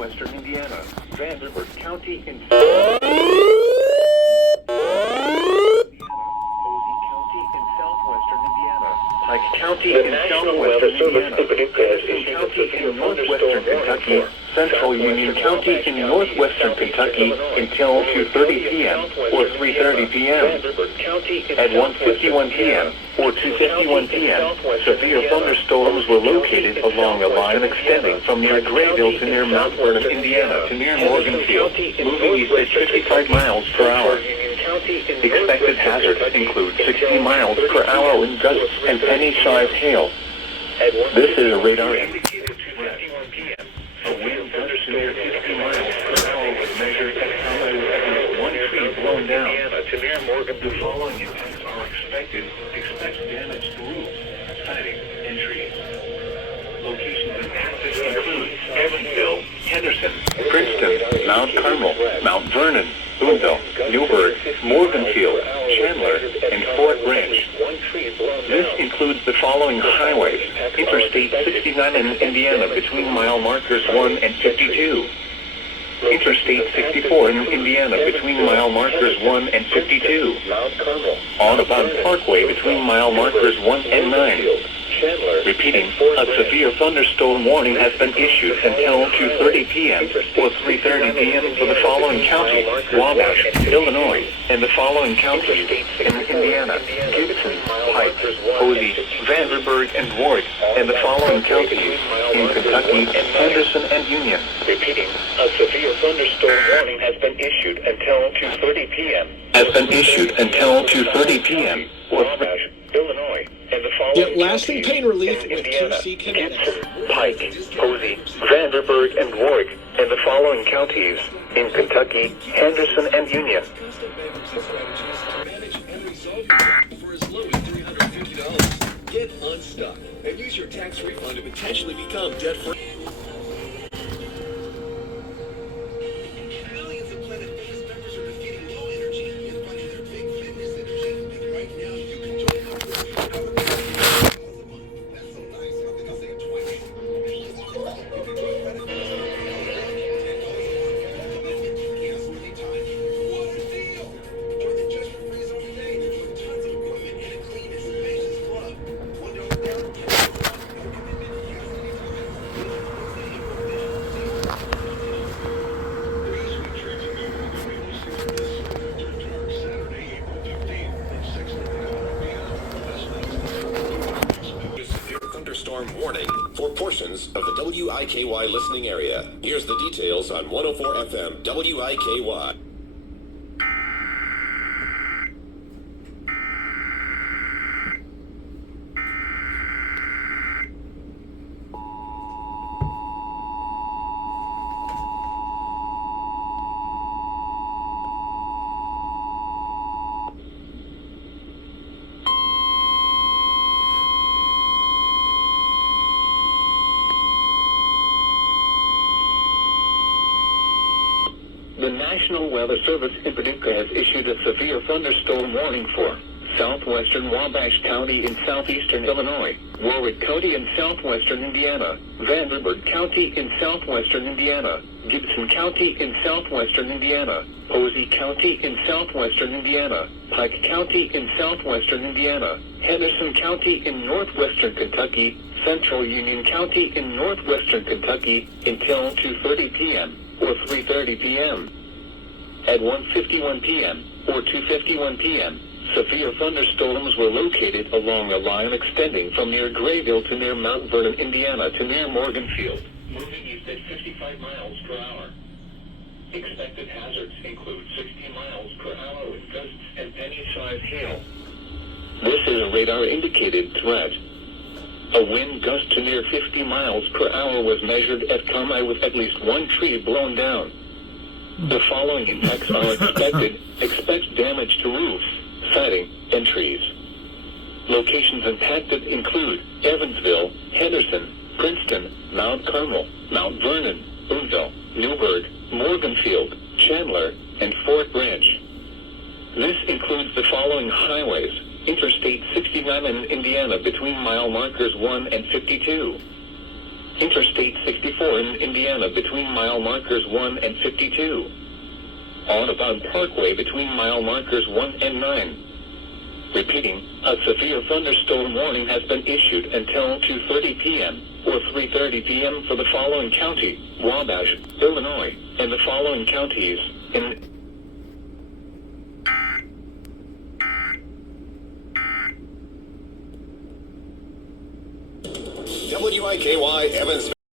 southwestern Indiana, Vanderburgh County in Pike County in southwestern Indiana, Gibson County in northwestern Kentucky, Central Union County in northwestern Kentucky until 2:30 p.m. or 3:30 p.m. At 1:51 p.m. or 2:51 p.m., severe thunderstorms were located along a line extending from near Grayville to near Mount Vernon, Indiana, to near Morganfield, moving east at 55 miles per hour. Expected hazards include 60 miles per hour wind gusts and penny-sized hail. This is a radar indicated 2:51 p.m. A wind gust near 50 miles per hour was measured at Paducah with at least one tree blown down. The following impacts are expected. Expect damage to roofs, siding, and trees. Locations impacted include Evansville, Henderson, Princeton, Mount Carmel, Mount Vernon, Boonville, Newburgh, Morganfield, Chandler, and Fort Branch. This includes the following highways: Interstate 69 in Indiana between mile markers 1 and 52. Interstate 64 in Indiana between mile markers 1 and 52. Audubon Parkway between mile markers 1 and 9. Repeating, a severe thunderstorm warning has been issued until 2:30 p.m. or 3:30 p.m. for the following counties: Wabash, Illinois, and the following counties in Indiana: Gibson, Pike, Posey, Vanderburgh, and Warrick, and the following counties in Kentucky: Henderson and Union. Repeating, a severe thunderstorm warning has been issued until 2:30 p.m. or Wabash, Illinois, and the following Get lasting pain relief with Indiana, QC Kinetics. Gibson, Pike, Posey, Vanderburgh, and Warrick, and the following counties in Kentucky: Henderson and Union. Manage and resolve your debt for as low as $350. Get unstuck and use your tax refund to potentially become debt-free. Millions of Planet Fitness members are defeating low energy and finding their big fitness energy. And right now, you can join them for $300 a month. That's so nice. I think I'll say it twice. You can join Planet Fitness for $10 a month. Gas anytime. What a deal! Join the Just for Free Zone today with tons of equipment and a clean and spacious club. $1 down, $10 a month. No commitment. Gas anytime. Severe thunderstorm warning for portions of the WIKY listening area. Here's the details on 104 FM WIKY. The National Weather Service in Paducah has issued a severe thunderstorm warning for southwestern Wabash County in southeastern Illinois, Warrick County in southwestern Indiana, Vanderburgh County in southwestern Indiana, Gibson County in southwestern Indiana, Posey County in southwestern Indiana, Pike County in southwestern Indiana, Henderson County in northwestern Kentucky, Central Union County in northwestern Kentucky until 2:30 p.m. or 3:30 p.m. At 1:51 p.m. or 2:51 p.m., severe thunderstorms were located along a line extending from near Grayville to near Mount Vernon, Indiana, to near Morganfield, moving east at 55 miles per hour. Expected hazards include 60 miles per hour with gusts and penny-sized hail. This is a radar-indicated threat. A wind gust to near 50 miles per hour was measured at Carmi with at least one tree blown down. The following impacts are expected. Expect damage to roofs, siding, and trees. Locations impacted include Evansville, Henderson, Princeton, Mount Carmel, Mount Vernon, Boonville, Newburgh, Morganfield, Chandler, and Fort Branch. This includes the following highways: Interstate 69 in Indiana between mile markers 1 and 52. Interstate 64 in Indiana between mile markers 1 and 52. Audubon Parkway between mile markers 1 and 9. Repeating, a severe thunderstorm warning has been issued until 2:30 p.m. or 3:30 p.m. for the following county: Wabash, Illinois, and the following counties in WIKY Evans.